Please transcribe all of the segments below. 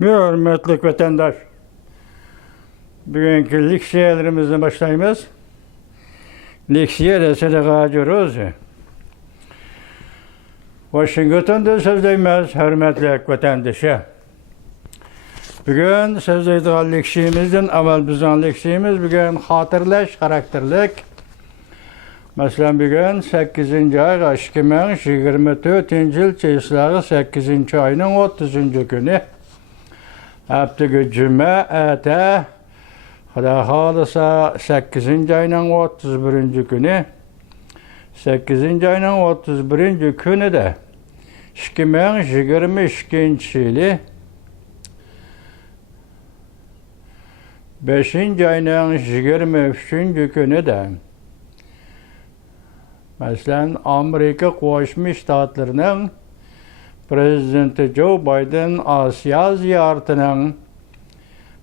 Hürmetli vatandaş, bugünkü leksiyelerimizden başlayımız. Leksiye de sadaka ediyoruz. Washington'da sözleyimiz, hürmetli vatandaşı. Bugün sözleydiğimiz leksiyemizden evvel bizden leksiyemiz bugün hatırlaş karakterlik. Mesela bugün 8. ay 2024 yıl çeyizleri 8. ayının 30. günü. Hafta cuma ete Xuda xolasa 8. ayının 31. günü 8. ayının 31. günü de 2022 yılı 5. ayının 23. günü de mesela Amerika Qo'shma Shtatlarining Prezidenti Joe Biden Asiya ziyoratinin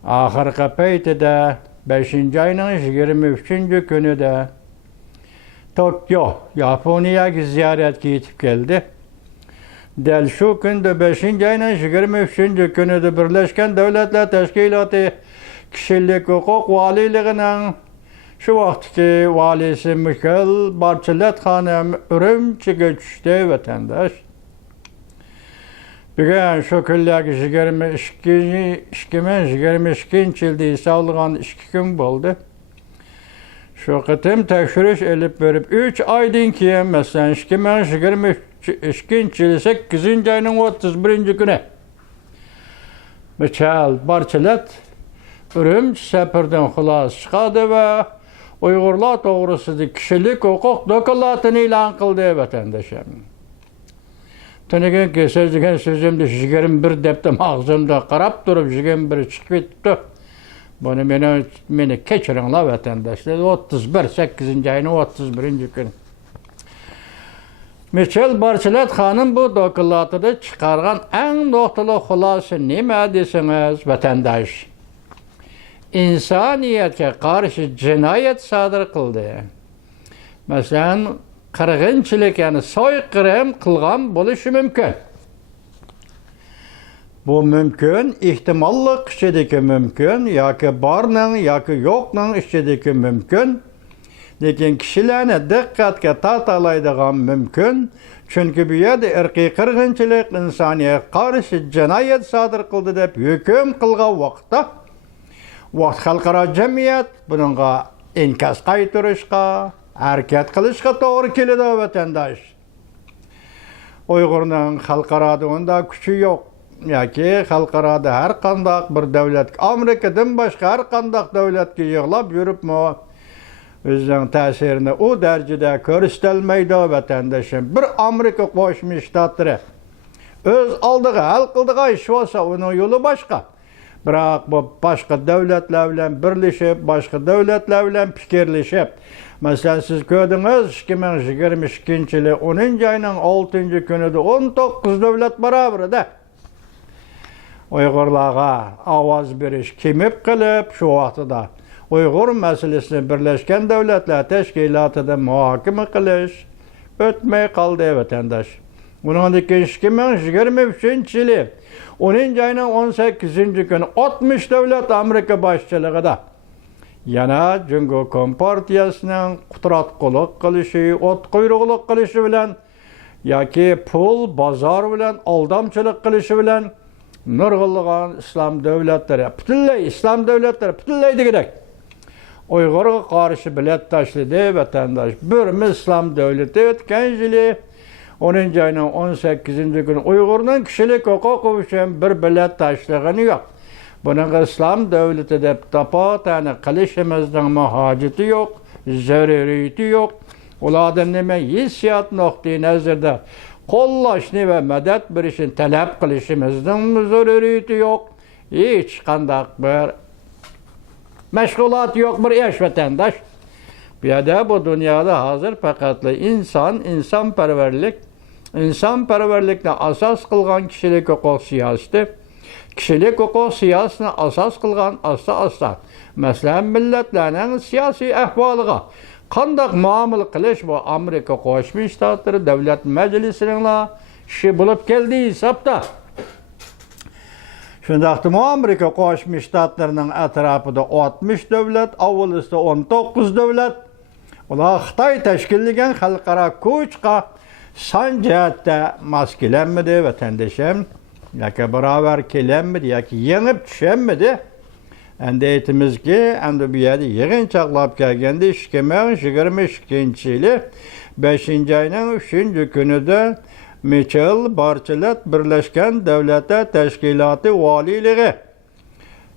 ahirgi paytida 5. ayının 23. günü de Tokyo, Yaponiyaga ziyoratga yetib keldi. Dal shu kunda 5. ayının 23. günüde Birleşken Devletler Teşkilatı Kishilik Huquq valiligining shu vaqtki valisi Michelle Bachelet xonim Urumchiga tushdi vatandosh. Bugün şu kunlarga 2022 yılda hisoblagan 2 gün bo'ldi. Shu qitim tekshirish elib berib 3 oydan keyin masalan 2022 yılı 8. ayının 31. günü Michelle Bachelet Urumchi safardan xulos chiqadi va Uyg'urlar to'g'risida kishilik huquq dokladini e'lon qildi vatandoshlar. Tanigan kesadigan so'zimda 21 debdi mag'zimda qarab turib 21 chiqib ketdi. Buni meni kechiringlar vatandoshlar. 31 8. ayının 31. günü. Michelle Bachelet xonim bu dokladida chiqargan eng nuqtali xulosa nima desangiz vatandosh? İnsaniyetga qarshi jinoyat sodir qildi. Masalan, qirg'inchilik, ya'ni soyqirım qilgan bo'lishi mumkin. Bu mumkin, ehtimollik ichidagi mumkin, yoki borning yoki yo'qning ichidagi mumkin. Lekin kishilarni diqqatga tortadigan mumkin. Chunki bu yerda irqiy qirg'inchilik, insoniyatga qarshi jinoyat sodir qildi deb hukm qilgan vaqtda xalqaro jamiyat buningga inkas qaytarishga, harakat qilishga to'g'ri keladi vatandosh. Uyg'urning xalqaroda unda kuchi yo'q yoki xalqaroda har qanday bir davlat, Amerikadan boshqa har qanday davlatga yig'lab yuribmi, o'zining ta'sirini u darajada ko'rsatilmaydi vatandoshim. Bir Amerika Qo'shma Shtatlari o'z oldiga hal qildigan ish bo'lsa, uning yo'li boshqa. Biroq bu boshqa davlatlar bilan birlashib, boshqa davlatlar bilan fikrlashib, masalan siz ko'rdingiz 2022 yili 10. ayning 6. kunida 19 davlat baravarida Uyg'urlarga ovoz berish kemib qilib, shu vaqtida Uyg'ur masalasini Birlashgan Davlatlar Tashkilotida muhokama qilish o'tmay qoldi vatandosh. Bundan keyin 2023 yili 10. ayının 18. günü 60 devlet Amerika başçılığında yana Cumhuriyet Kompartiyasının qutratqılık qilishi, ot quyruqlik qilishi bilan yoki pul bozor bilan aldamchilik qilishi bilan nurg'unlagan islom davlatlari, butunlay islom davlatlari butunlay degidek Uyg'urga qarshi bilat tashladi vatandosh. Bir islom davlati o'tgan yili 10. ayının 18. günü Uyg'urning kishilik huquqi uchun bir bilat tashlagani yo'q. Buning islom davlati deb topotani qilishimizning mohojati yo'q, zaruriyati yo'q. Ulardan nima hissiyot nuqtai nazarda qo'llashni va madad berishni talab qilishimizning zaruriyati yo'q. Hech qanday bir mashg'ulot yo'q bir ish vatandosh. Bu yerda bu dunyoda hozir faqat insonparvarlikni asos qilgan kishilik huquq siyosati, kishilik huquq siyosatini asos qilgan asta-asta masalan millatlarning siyosiy ahvoliga qanday muomala qilish bu Amerika Qo'shma Shtatlari Davlat Majlisining ishi bo'lib keldi hisobda. Şundaqtım Amerika Qo'shma Shtatlarining atrofida 60 davlat, avvalida 19 davlat. Ular Xitoy tashkillagan xalqaro kuchga son jihatda mos kelanmidi vatandoshim? Yoki barobar kelanmidi yoki yengib tushanmidi? Endi aytamizki, endi bu yerda yig'inchoqlab kelganda 2022-yili 5-oyning 3-kunida Michel Bachelet Birlashgan Davlatlar Tashkiloti valiyligi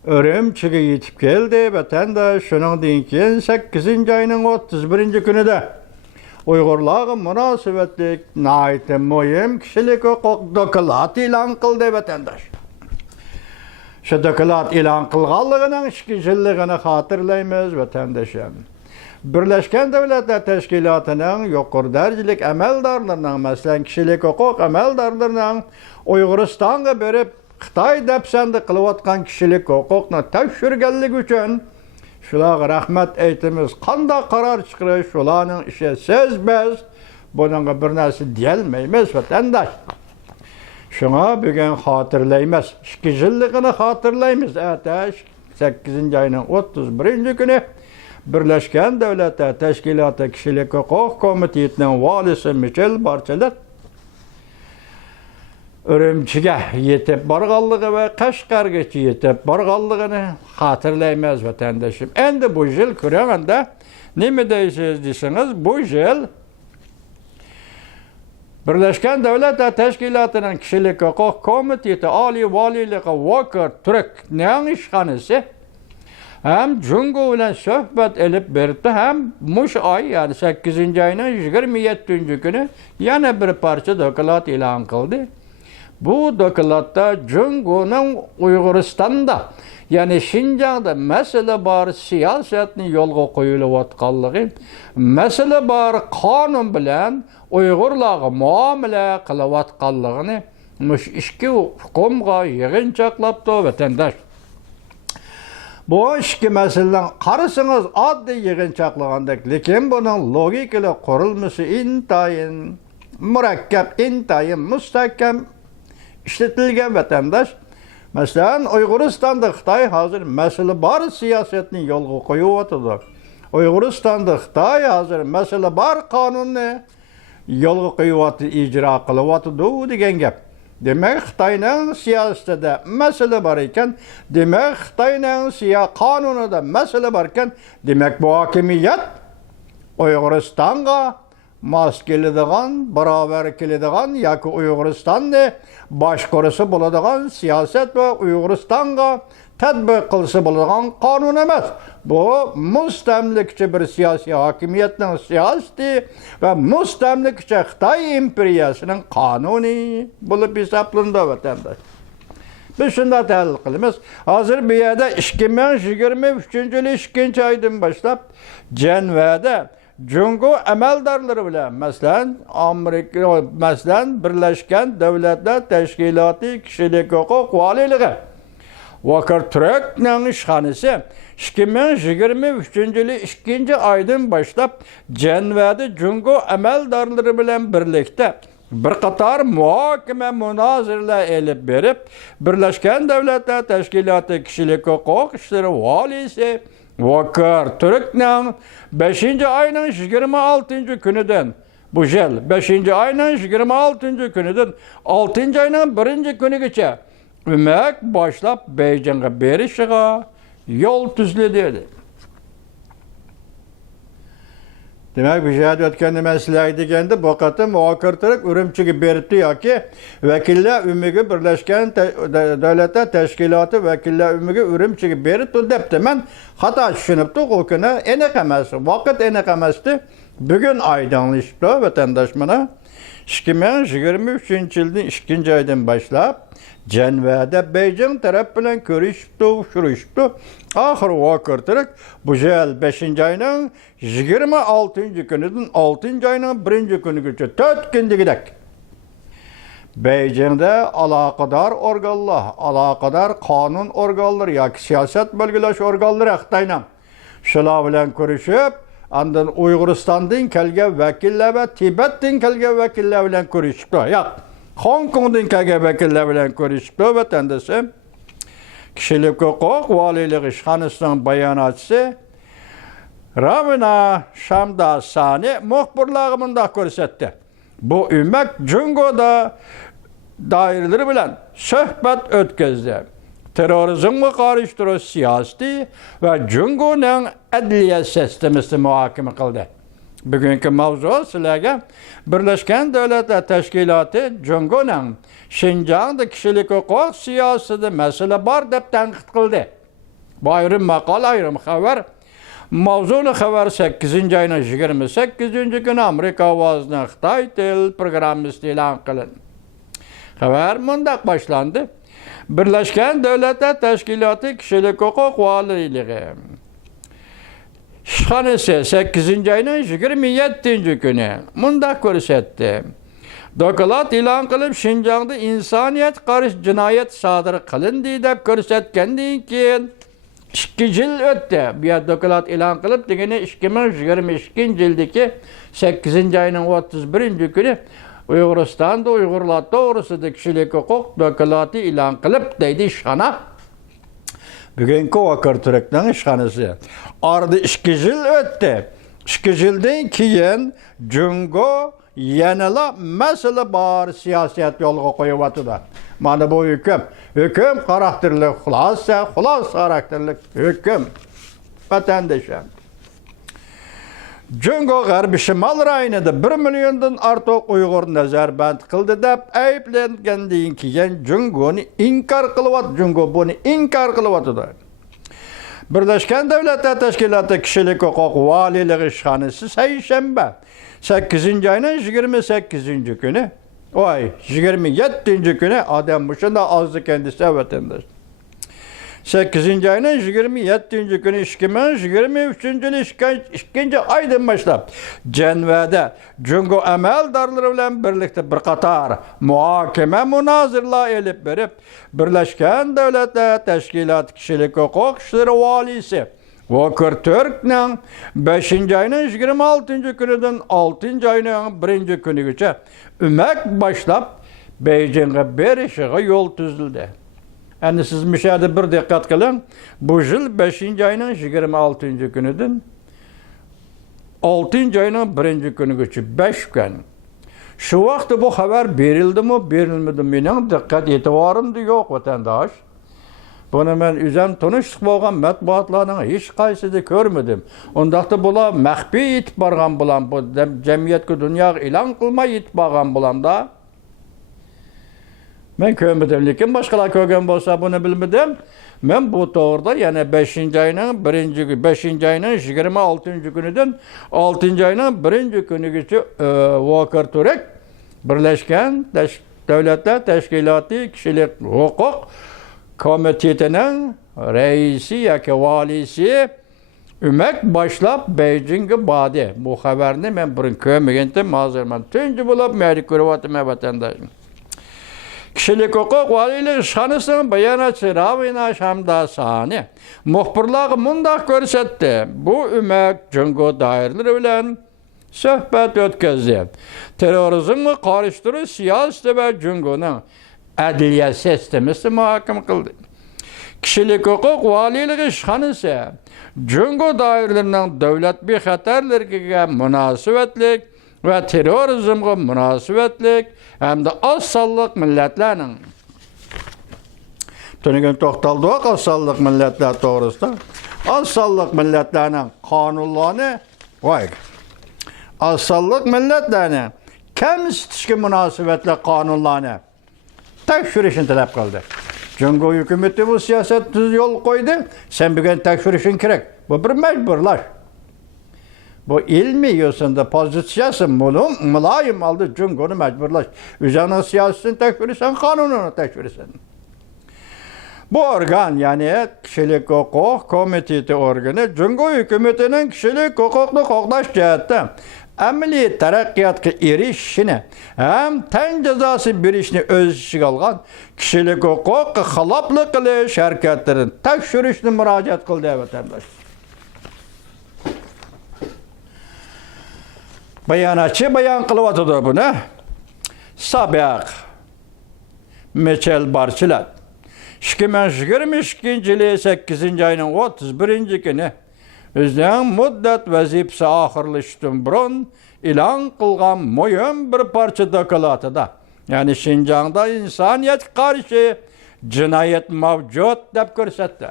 Urumchiga yetib keldi. Vatanda shuningdan keyin 8-oyning 31-kunida Uyg'urlarga munosabatli nihoyat muhim kishilik huquq doklati e'lon qildi vatandosh. Şu dokulat e'lon qilganligining 2-yilligini xotirlaymiz vatandoshim. Birleşken Devletler Teşkilatı'nın yuqori darajalik amaldorlarining, masalan, kishilik huquq amaldorlarining Uyg'uristonga berib Xitoy dafsanda qilayotgan kishilik huquqni tekshirganligi uchun shularga rahmat aytamiz. Qanday qaror chiqarish shularning ishi so'zbaz, buningga bir narsa deyolmaymiz vatandosh. Şuna bugün xotirlaymiz. 2 yilligini xotirlaymiz. Atash 8-oyning 31-kuni Birleşken Devletler Teşkilatı Kişilik Hukuk Komitetining valisi Michel Bachelet Urumchiga yetib borganligi va Qashqargacha yetib borganligini xotirlaymiz vatandoshim. Endi bu yil ko'rganda nima deysiz desangiz, bu yil Birleşken Devletler Teşkilatı'nın Kişilik Hukuk Komiteti Ali Valiliği Walker Türk'ning ishxonasi hem Jungo bilan suhbat elib berdi, hem mush oy, yani 8-oyning 27-kuni yana bir parcha doklad e'lon qildi. Bu dokladda Jungo'ning Uyg'uristonda, yani Şinjan'da mesele bar siyasetni yo'lga qo'yilayotganligi, mesele bar qonun bilan Uyg'urlarga muomala qilayotganligini mush ikki hukumga yig'inchoqlabdi vatandosh. Bu ikki masaladan qarasangiz oddiy yig'inchoqlagandek, lekin buning logikali qurilmasi intayin murakkab, intayin mustahkam ishlatilgan vatandosh. Masalan, Uyg'uristonda Xitoy hozir masala bar siyasetni yo'lga qo'yayotdi. Uyg'uristonda Xitoy hozir masala bar qonunni yo'lga qo'yayotdi, ijro qilyotdi degan gap. Demak, Xitoyning siyosatida masala bor ekan, demak, Xitoyning qonunida masala bor ekan, demak, bu hokimiyat Uyg'uristonga mos keladigan, barobar keladigan yoki Uyg'uristonni boshqarisi bo'ladigan siyosat va Uyg'uristonga tadbiq qilsa bo'ladigan qonun emas. Bu mustamlikchi bir siyosiy hokimiyatning siyosati va mustamlikchi Xitoy imperiyasining qonuni bo'lib hisoblanadi vatandosh. Biz shunda tahlil qilamiz. Hozir bu yerda 2023-yil 2-oydan boshlab Jenevada Jungo amaldorlari bilan, masalan, Amerika, masalan, Birlashgan Davlatlar Tashkiloti Kishilik Huquq valiyligi Walker Türk'ning ishxonasi 2023-yili 2-oydan boshlab Jenevada Jungo amaldorlari bilan birlikda bir qator muhokama munoziralar elib berib, Birlashgan Davlatlar Tashkiloti Kishilik Huquq ishlari valisi Walker Türk'ning 5-oyning 26-kunidan bu yil 5-oyning 26-kunidan 6-oyning 1-kunigacha o'mak boshlab Beijingga berishiga yo'l tuzildi. Demak, bu yerda o'tganda men sizlarga deganda bu qatim Walker Türk Urumchiga beribdi yoki vakillar umiga Birlashgan Davlatlar Tashkiloti vakillar umiga Urumchiga beribdi debdi. Men xato tushunibdi, u kuni aniq emas, vaqt aniq emasdi. Bugun oydinlashibdi vatandosh mana 2023-yilning 2-oydan boshlab Jenevada Beijing taraf bilan ko'rishibdi. Oxir Walker Türk bu yil 5-oyning 26-kunidan 6-oyning 1-kunigacha 4 kundagidek Beijingda aloqador organlar, aloqador qonun organlari yoki siyosat belgilash organlari Xitoyning shular bilan ko'rishib, andan Uyg'uristondan kelgan vakillar va Tibetdan kelgan vakillar bilan ko'rishibdi. Yo'q, Hong Kongdan kelgan vakillar bilan ko'rishibdi vatandoshim. Kişilik hukuk valiliği işhanısının bayanatçısı Ravina Şamdasani muhbirlığımında görsetti. Bu ümmet Cungo'da daireleri bilen söhbet ötközdi. Terörizmle karıştırı siyasi ve Cungo'nun adliye sistemisi muhakeme kıldı. Bugünkü mavzu sizlerge Birleşken Devletler Teşkilatı Cungo'nun Şinjan'da kişilik hukuk siyaseti mesele var dep tenkit kıldı. Bu ayrım makal, ayrım haber. Mavzulu haber 8. ayının 28. günü Amerika avazına Xitay Tel programısı ilan kılın. Haber mundak başlandı. Birleşken Devletler Teşkilatı Kişilik Hukuk Valiliği işhanesi 8. ayının 27. günü mundak görsetti. Dokulat ilan kılıp Şinjan'da insaniyet karış cinayet sadır kılındı dep görsetkendiğin keyin 2 yıl öttü. Bir dokulat ilan kılıp digini 2022 yıldaki 8. ayının 31. günü Uyguristan'da Uygurlar doğrusu kişilik hukuk dokulatı ilan kılıp deydi işhana. Bugünkü vakır Türk'ten işhanesi. Ardı 2 yıl öttü. 2 yıldan keyin Cungo yanıla mesele bar siyaset yolga koyup da. Mana bu hüküm. Hüküm karakterli, hulas karakterli hüküm. Vatandaşım. Cungo Garbi Şimal rayonida 1 milyondan artıq Uygur nazarband kıldı dep ayıplangandan keyin Cungoni inkar kılıvat. Cungo bunu inkar kılıvatıdı. Birleşken Devletler Teşkilatı Kişilik Hukuk Valiliği işhanesi Seyşembe 8. ayının 28. günü 27. günü adam başında azdı kendisi vatandaş. 8. ayının 27. günü 2023. yılı 2. aydan başlap Cenve'de Cungo emeldarları bilen birlikte bir qatar muhakeme münazirla elip verip Birleşken Devletler Teşkilatı Kişilik Hukuk İşleri Valisi Vakır Türk'nün 5. ayının 26. günüden 6. ayının 1. günü geçe ümek başlap Beijing'e berişiğe yol tüzüldü. Yani siz müşahede bir dikkat kılın. Bu yıl 5. ayının 26. günüdün 6. ayının 1. günü geçi 5 gün. Şu vakti bu haber verildi mi, verilmedi mi? Benim dikkat etibarım da yok vatandaş. Bunu ben üzem tanıştık bolgan matbuatlarının hiç kaysıda görmedim. Ondaqda bula məxfi itib bargan bulan, bu cemiyetki dünya ilan kılmay itib bargan bulan da. Ben görmedim, lekin başkalar görgen bolsa bunu bilmedim. Ben bu doğruda yani 5. ayının 5. ayının 26. günüden 6. ayının 1. günü geçi Vakır Türk Birleşken Devletler Teşkilatı Kişilik Hukuk Komiteti'nin reisi yaki valisi ümek başlap Beijing'e badi. Bu haberini ben burun kömegentim hazırman. Tüncü bulup merik görüvatım vatandaşım. Kişilik hukuk valiliği işhanısının bayanatçı Ravina Şamdasani muhbirlığı mundak görsetti. Bu ümek Cungo daireleri bilen söhbet ötközdi. Terörizmle karıştırı siyaseti ve Cungo'nun adliye sistemisi muhakeme kıldı. Kişilik hukuk valiliği işhanısı Cungo dairelerinin devlet bir xatarlarına münasebetlik ve terörizmle münasebetlik hem de az sallık milletlerinin tönügen toxtaldı o az sallık milletler doğrusu az sallık milletlerinin kanunlarını az sallık milletlerinin kemistişki münasebetli kanunlarını tekşürüşün talep kıldı. Cungo hükümeti bu siyaset düz yol koydu. Sen bugün tekşürüşün gerek. Bu bir mecburlar. Bu ilmi yosunda pozisyası mülayim aldı Cungo'nu mecburlaş. Üzerine siyasetini tekşürürsen, kanununu tekşürürsen. Bu organ yani Kişilik Hukuk Komiteti organı Cungo hükümetinin kişilik hukuklu koklaş cihette əmli tərəqqiyatqa erişini hem tən cezası bir işini öz işi alğan kişilik hukuk xilaflı qilish hareketlerin tekşürüşünü müracaat kıldı vatandaş. Bayanatçı bayan kılıvatıdır bunu. Sabah Michel Bachelet 2022 yılı 8. ayının 31. günü özden muddet vazifesi ahırlıştın burun ilan kılgan mühim bir parça dokulatıda. Yani Şinjan'da insaniyet karşı cinayet mevcut dep görsetti.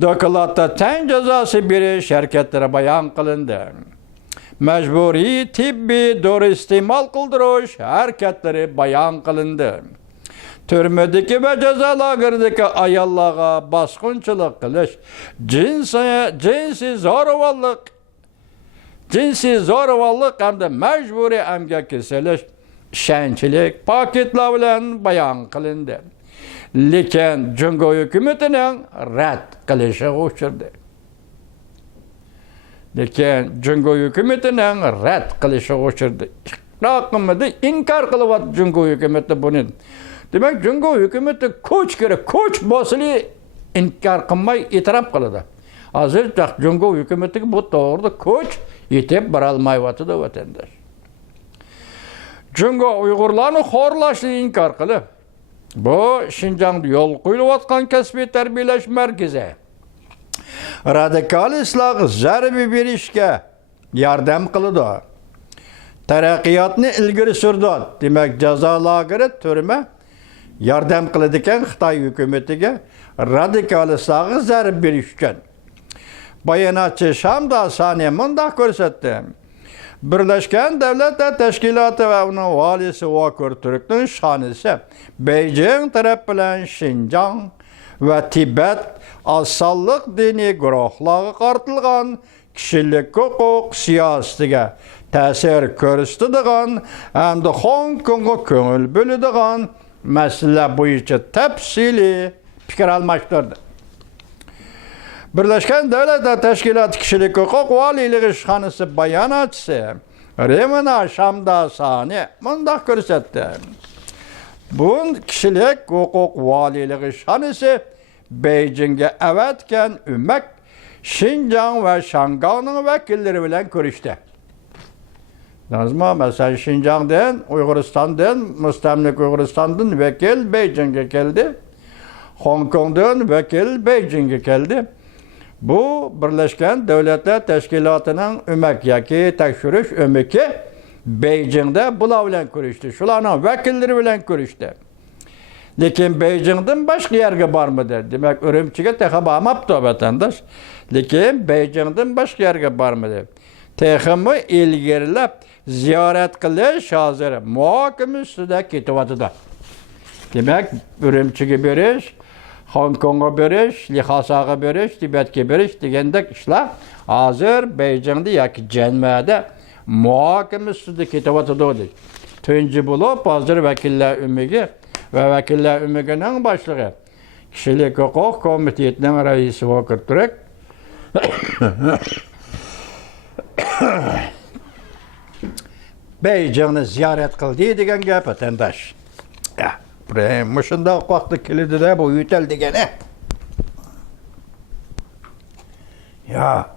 Dokulatta ten cezası biri şirketlere bayan kılındı. Mecburi tibbi doğru istimal kıldırış hareketleri bayan kılındı. Türmedeki ve ceza lagirdeki ayallığa baskınçılık kılış, cinsi zorvallık hem de mecburi emgek kesiliş, şençilik paketler bilen bayan kılındı. Lekin Cungo hükümetinin red kılışı uçurdu. Rakımıdı inkar kılıvat Cungo hükümeti bunun. Demek Cungo hükümeti koç gerek, koç basılı inkar kılmay itiraf kılıdı. Azırcak Cungo hükümeti bu doğruda koç yetip baralmayvatı da vatandaş. Cungo Uygurlarını horlaşlı inkar kılıp, bu Şinjan'da yol koyuluvatkan kesbi terbiyeleş merkezi. Radikal ıslahı zarbi bir işke yardım kılıdı. Terakkiyatını ilgiri sürdü. Demek ceza lagiri türme yardım kılıdıken Xitay hükümetiga radikal ıslahı zarbi bir işken. Bayanatçı Şam'da saniye mındak görsetti. Birleşken Devletler Teşkilatı ve onun valisi Vakır Türk'ün şanısı Beijing taraf bilen Şinjan ve Tibet asallık dini güruhları kartılgan kişilik hukuk siyasetiga ta'sir ko'rsatadigan hamda Hong Kongga ko'ngil bo'ladigan masala bo'yicha tafsili fikr almashtirdi. Birleşken Devletler Teşkilatı Kişilik Hukuk Valiliği İşhanısı bayanatçısı Remina Şamdasani mındak görsetti. Bu kişilik hukuk valiliği İşhanısı Beijing'e evetken ümmek Şinjan ve Şangay'ın vekilleri bilen görüştü. Mesela Şinjan'dan, Uyguristan'dan, Müstemlik Uyguristan'dan vekil Beijing'e geldi. Hong Kong'dan vekil Beijing'e geldi. Bu Birleşken Devletler Teşkilatı'nın ümek yaki tekşürüş ömeki Beijing'de bula bilen görüştü. Şularının vekilleri bilen görüştü. Lekin Beijing'den başka yerge var mıdır? Demek Ürümçi'ye teha bağmaptı o vatandaş. Lekin Beijing'den başka yerge var mıdır? Tehimi ilgirilip ziyaret kılış hazır muhakeme üstüde kitivatıda. Demek Ürümçi'ye bir iş, Hong Kong'a beriş, Lhasa'ya beriş, Tibet'e beriş degендek işler hazır Beijing'de yaki cenmede muhakeme üstüde kitivatıda oldu. Tünci bulup hazır vekiller ümigi ve vekiller ümiginin başlığı Kişilik Hukuk Komitesi'nin reisi Vakır Türk Beijing'ni ziyaret kıldı degen gap vatandaş. Ya, buraya muşunda vakti kilidi de bu yütel degene. Ya.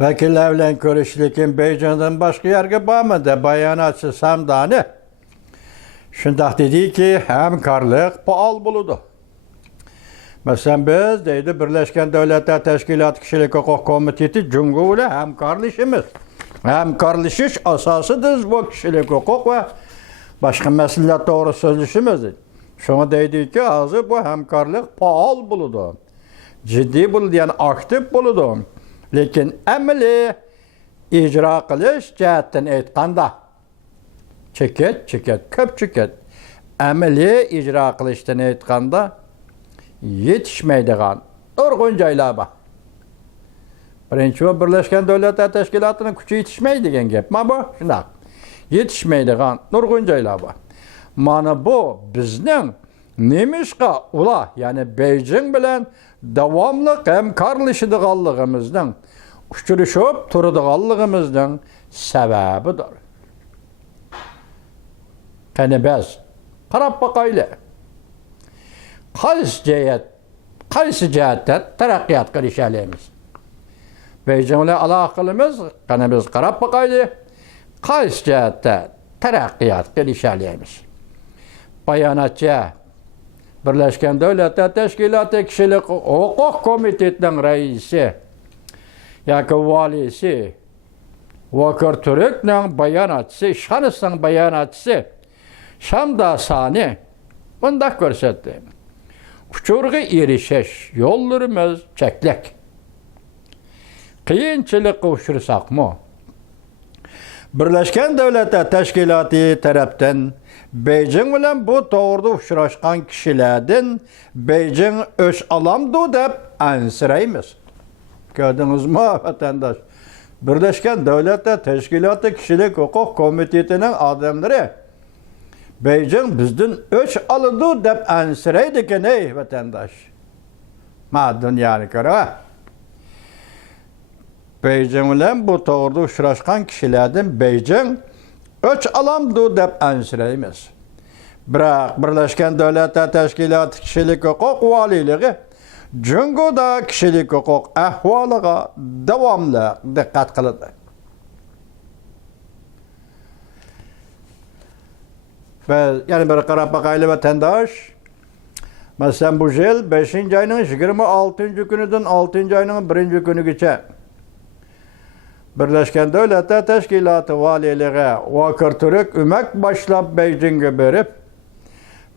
Vekiller bilen görüşlükin Beijing'den başka yerge bağmadı. Bayanatçı Samdani. Şundak dedi ki hemkarlık paal buludu. Mesela biz deydi Birleşken Devletler Teşkilatı Kişilik Hukuk Komitesi Cungo ile hemkarlaşımız. Hemkarlaşış asasıdır bu kişilik hukuk ve başka meseleler doğru sözleşimizdir. Şuna deydi ki azı bu hemkarlık paal buludu. Ciddi buludu yani aktif buludu. Lekin emeli icra kılış cihetten aytganda köp çeket. Emeli icra kılıştan aytganda yetişmeydigan nurgun joylar bor. Birinchi Birleşken Devletler Teşkilatı'nın kuchi yetişmeydi degan gap. Mana bu shunday. Yetişmeydigan nurgun joylar bor. Mana bu bizning nemishqa ular, ya'ni Beijing bilan davomli hamkorlashadiganligimizning, uchrashib turadiganligimizning sebebidir. Qani biz qarab baqaylı. Qaysi jihatdan taraqqiyot qilishamiz? Beyjing bilan aloqamiz qani biz qarab baqaylı. Qaysi jihatda taraqqiyot qilishamiz? Bayonotchi Birleşken Devletler Teşkilatı Kişilik Hukuk Komitetining raisi yoki valisi Vakır Türk'ning bayonotchisi, Şanisning bayonotchisi Şamda Sani bunda ko'rsatdi. Uchurga erishish yo'llarimiz cheklak. Qiyinchilikqa uchrasak-mu? Birleşken Devletler Teşkilatı tarafdan Beyjing bilan bu to'g'rida uchrashgan kishilardan Beyjing o'sh olamdi deb ansiraymiz. Gördünüzmü vatandaş? Birleşken Devletler Teşkilatı Kişilik Hukuk Komitetining adamları Beyjing bizden o'ch oladi deb ansiraydi ekan ey vatandaş. Ma dunyoni ko'ra. Beyjing bilan bu to'g'rida uchrashgan kishilardan Beyjing o'ch olamdi deb ansiraymiz. Biroq Birleşken Devletler Teşkilatı Kişilik Hukuk valiliği Jungoda kişilik hukuk ahvoliga davomli diqqat qiladi. Ve yani bir qarab baqayli vatandaş, masalan bu yil 5-ci ayının 26-cı günüdən 6-cı ayının 1-ci günügacha Birleşken Devletler Teşkilatı valiliği Vakır Türk ümek başlap Beyjing'e berip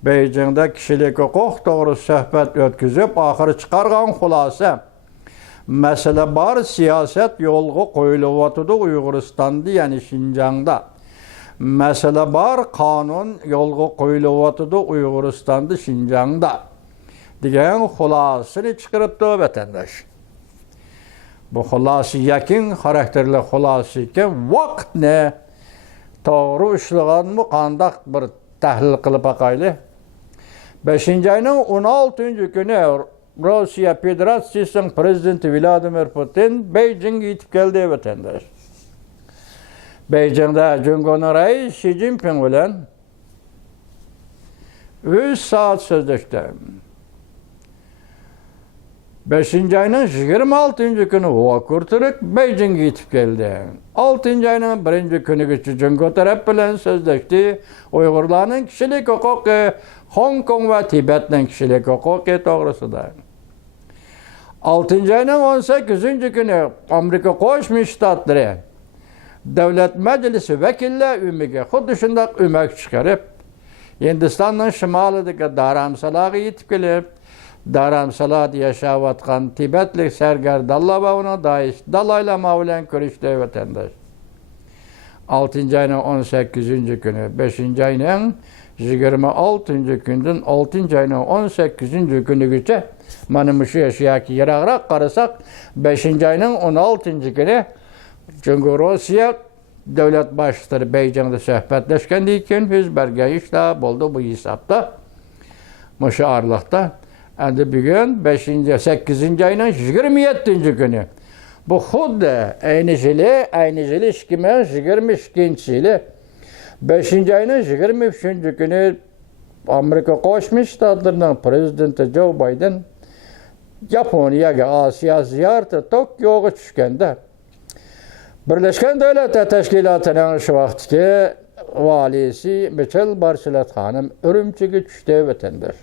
Beyjing'de kişilik hukuk doğru söhbet ötküzüp ahırı çıkargan xulasa mesele bar siyaset yolgu koyuluvatıdı Uyguristan'da yani Şinjan'da. Mesele bar kanun yolgu koyuluvatıdı Uyguristan'da Şinjan'da. Diyen xulasını çıkarıptı vatandaş. Bu xulası yakin karakterli xulası iken vakt ne? Doğru işliğen mı kandak bir tahlil kılıp bakaylı. 5-ci ayının 16-cı günü Rusya Federasyası'nın prezidenti Vladimir Putin Beyjing'e yetip geldi vatandaş. Beyjing'de Jungo'nun reis Xi Jinping bilen 3 saat sözleşti. 5-ci ayının 26-cı günü Vakır Türk Beyjing'e yetip geldi. 6-cı ayının 1-ci günü Jungo taraf bilen sözleşti. Uygurların kişilik hukuku Hong Kong ve Tibet'nin kişilik hukuku doğrusunda. 6-cı ayının 18-ci günü Amerika Qo'shma Shtatları Devlet Meclisi vekilleri ümiga xuddi shundoq ümek çıkarıp Hindistan'ın şimalidagi Dharamsalaga yetib kelib Dharamsalada yaşayotgan Tibetlik sergardonlar va uni Dalay Lama bilan ko'rishdi vatandaş. 6-cı ayının 18-ci günü, 5-ci ayının 26-cı gündən 6-cı ayının 18-ci günügacha mana shu yaşayaki yiraqroq qarasak 5-ci ayının 16-cı günü Jungo Rusya devlet başçıları Beyjing'de söhbetleşkendan keyin biz birga ishlar bo'ldi bu hisobda. Mushu aralıqda endi bugun 8-ci ayının 27-ci günü bu xuddi ayni yili 2022 yili 5-ci ayının 23-cü günü Amerika Qo'shma Shtatlarının prezidenti Joe Biden Yaponiyaga Asiya ziyarati Tokyoga tushganda Birleşken Devletler Teşkilatı'nın şu vaxtki valisi Michel Bachelet hanım Ürümchiga tushdi vatandaş.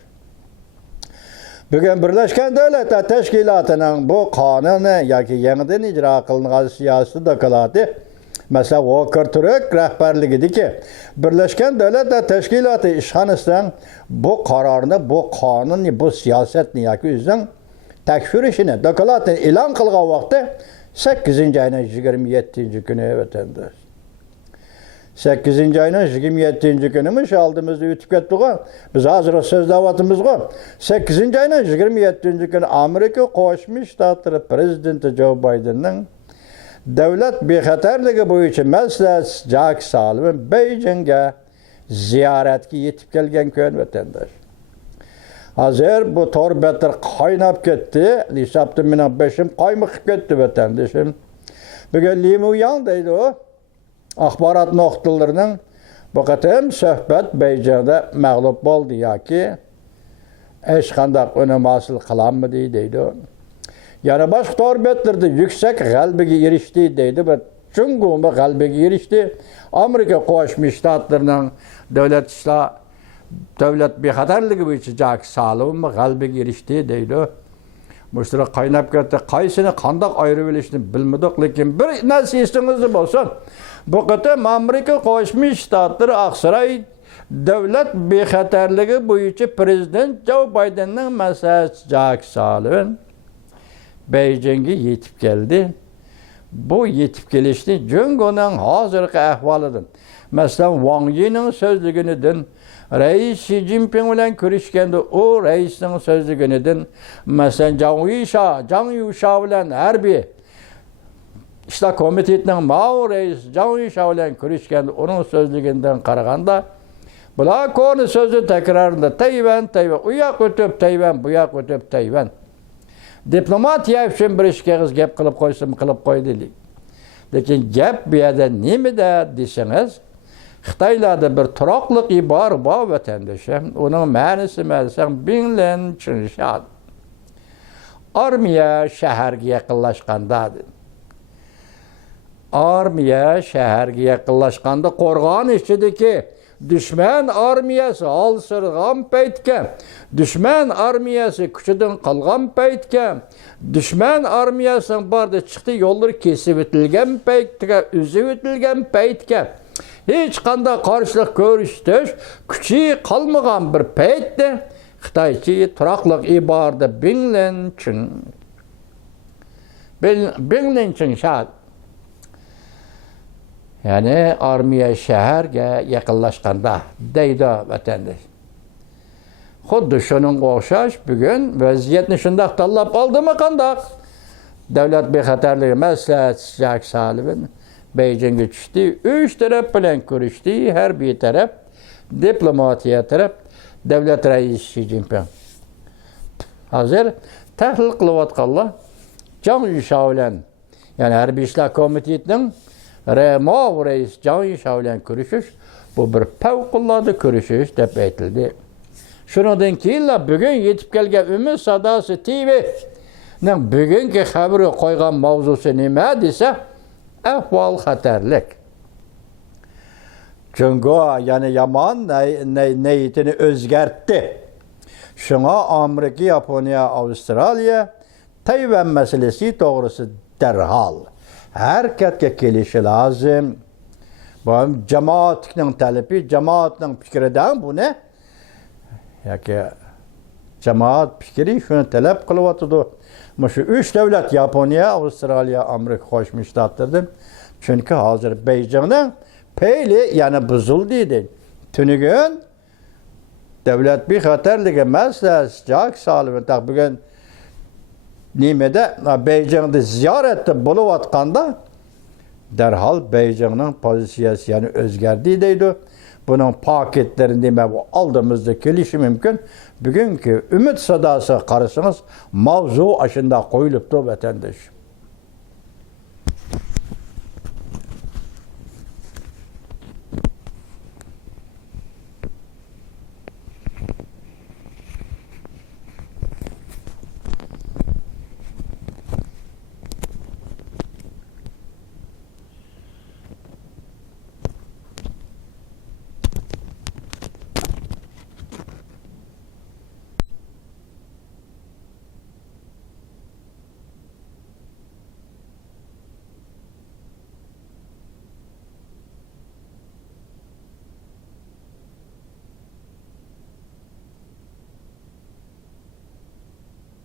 Bugün Birleşken Devletler Teşkilatı'nın bu kanunu yoki yeniden icra kılınan siyasi doklati mesela Vakır Türk rehberligideki Birleşken Devletler Teşkilatı işhanısının bu kararını, bu kanunu, bu siyasetini yoki üzün tekfirişini, doklatını ilan kılgan vakti 8-ci ayının 27-ci günü vatandaş. 8-ci ayının 27-ci günümüz aldığımızda ütüp kettik. Biz hazır söz davatımız var. 8-ci ayının 27-ci günü Amerika Qo'shma Shtatları prezidenti Joe Biden'ın devlet bexatarligi bo'yicha maslahatchisi Jack Sullivan Beyjing'e ziyaretga yetib kelgan kun vatandaş. Hazır bu torbetler qaynab ketdi. Lisaptı mening beshim qaymıqib ketdi vatandaşım. Bugün Li Muyang deydi o. axbarat noktalarının bu qatim söhbət Beycan'da məğlub oldu yoki hech qanday önəm hasil qilanmadi deydi. Yani başka torbetlerde yüksek g'alabaga erishdi deydi ve Cumhurbaşkanı g'alabaga erishdi. Amerika Qo'shma Shtatlarning davlat bexatarligi bo'yicha Jaki Sullivan g'alabaga erishdi deydi. Mushtra qaynab ketdi. Qaysini qanday ayirib olishni bilmadik, lekin bir narsa esingizda bo'lsin. Bu qatam Amerika Qo'shma Shtatlari Aqsaray davlat bexatarligi bo'yicha prezident Joe Bidenning maslahatchisi Jaki Sullivan Beijing'e yetib keldi. Bu yetib kelishni Jungo'ning hozirgi ahvolidan, masalan Wang Yining so'zligidan, Reis Xi Jinping bilan ko'rishganda o raisning so'zligidan, masalan Zhang Yusha bilan harbiy ishlar komitetining Mao rais Zhang Yusha bilan ko'rishganda uning so'zligidan qaraganda bular konu so'zni takrorladi. Tayvan, u yoq o'tib Tayvan, bu yoq o'tib Tayvan. Diplomatiya uchun bir ishga gap qilib qo'ysam qilib qo'ydik. Lekin gap bu yerda nimada desangiz, Xitoylarda bir turoqliq bor vatandoshim. Uning ma'nosi desam Binlen Chinshan. Armiya shaharga yaqinlashganda qo'rg'on ichidagi düşman armiyasi alsirgan paytga, düşman armiyasi kuchidan qolgan paytga, düşman armiyasining borda chiqdi yo'llar kesib o'tilgan paytga, uzib o'tilgan paytga, hech qanday qarshilik ko'rsatish kuchi qolmagan bir paytda Xitoycha turoqliq iborada Binlen Chinshan. Yani armiya shaharga yaqinlashganda deydi vatandaş. Xuddi shuning o'xshash bugun vaziyatni shunday tanlab oldimi qanday? Davlat bexatarligi maslahatchisi Jaki Sullivan Beijing'e tushdi, 3 taraf bilan ko'rishdi, har bir taraf diplomatiya taraf davlat raisi Xi Jinping. Hozir tahlil qilayotganlar Zhang Yusha bilan, yani harbiy ishlar komitetining Mao rais Zhang Yusha bilan ko'rishish bu bir favqulodda ko'rishish deb aytildi. Shundan keyin bugun yetib kelgan Umid Sadosi TV'ning bugungi xabari qo'ygan mavzusi nima desa, ahvol xatarlik. Jungo yani yomon niyatini o'zgartdi. Shunga Amerika, Yaponiya, Avstraliya Tayvan masalasi to'g'risida darhol harakatga kelishi lozim. Bu jamoatning talabi, jamoatning fikridan bu ne? Yoki jamoat fikri shuni talab qilyapti. Shu 3 davlat Yaponiya, Avstraliya, Amerika Qo'shma Shtatlaridan. Chunki hozir Beijingning peyli yani buzildi deydi. Tunugun davlat bexatarligi maslahatchisi Jaki Sullivan bugun nimada Beijing'da ziyoratda bo'layotganda darhol Beijing'ning pozitsiyasi yani o'zgardi deydi. Bunun paketleri nima bu oldimizda kelishi mumkin. Bugungi Umid Sadosi qarasangiz mavzu ashunda qo'yilibdi vatandosh.